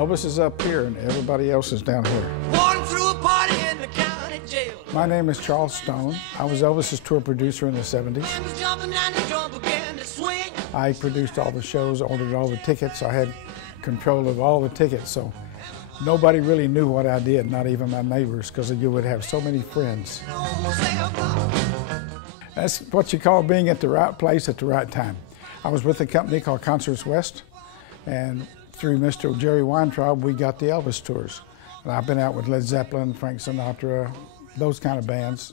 Elvis is up here and everybody else is down here. Walking through a party in the county jail. My name is Charles Stone. I was Elvis's tour producer in the 70s. I produced all the shows, ordered all the tickets. I had control of all the tickets, so nobody really knew what I did, not even my neighbors, because you would have so many friends. That's what you call being at the right place at the right time. I was with a company called Concerts West, and through Mr. Jerry Weintraub, we got the Elvis tours. And I've been out with Led Zeppelin, Frank Sinatra, those kind of bands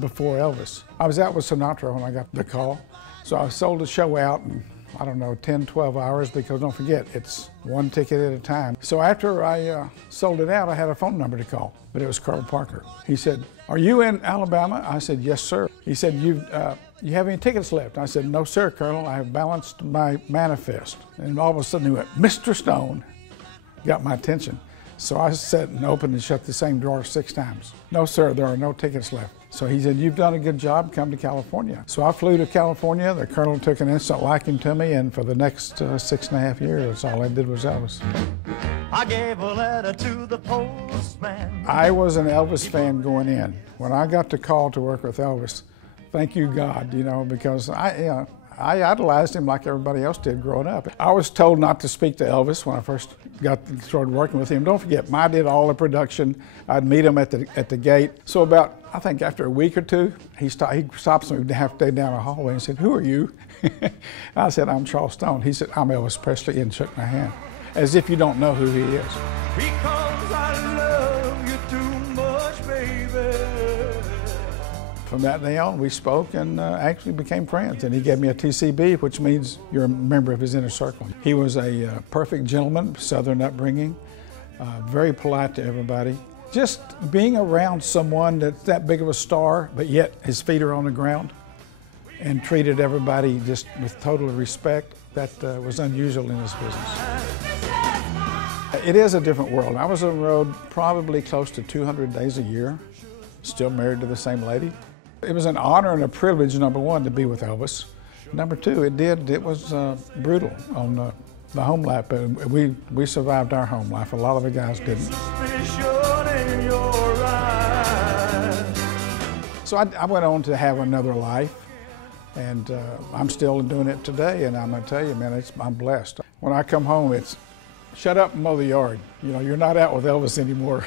before Elvis. I was out with Sinatra when I got the call, so I sold the show out in, I don't know, 10, 12 hours, because don't forget, it's one ticket at a time. So after I sold it out, I had a phone number to call, but it was Carl Parker. He said, "Are you in Alabama?" I said, "Yes, sir." He said, "You have any tickets left?" I said, "No, sir, Colonel, I have balanced my manifest." And all of a sudden he went, "Mr. Stone," got my attention. So I sat and opened and shut the same drawer 6 times. "No, sir, there are no tickets left." So he said, "You've done a good job, come to California." So I flew to California. The Colonel took an instant liking to me, and for the next 6.5 years, all I did was Elvis. I gave a letter to the postman. I was an Elvis fan going in. When I got the call to work with Elvis, thank you God, you know, because I idolized him like everybody else did growing up. I was told not to speak to Elvis when I first started working with him. Don't forget, I did all the production. I'd meet him at the gate. So about, I think after a week or two, he stops me halfway down the hallway and said, "Who are you?" I said, "I'm Charles Stone." He said, "I'm Elvis Presley," and shook my hand, as if you don't know who he is. Because I love you too much, baby. From that day on, we spoke and actually became friends. And he gave me a TCB, which means you're a member of his inner circle. He was a perfect gentleman, Southern upbringing, very polite to everybody. Just being around someone that's that big of a star, but yet his feet are on the ground and treated everybody just with total respect, that was unusual in his business. It is a different world. I was on the road probably close to 200 days a year, still married to the same lady. It was an honor and a privilege, number one, to be with Elvis. Number two, it was brutal on the home life, but we survived our home life. A lot of the guys didn't. So I went on to have another life, and I'm still doing it today, and I'm gonna tell you, man, I'm blessed. When I come home, it's shut up and mow the yard. You know, you're not out with Elvis anymore.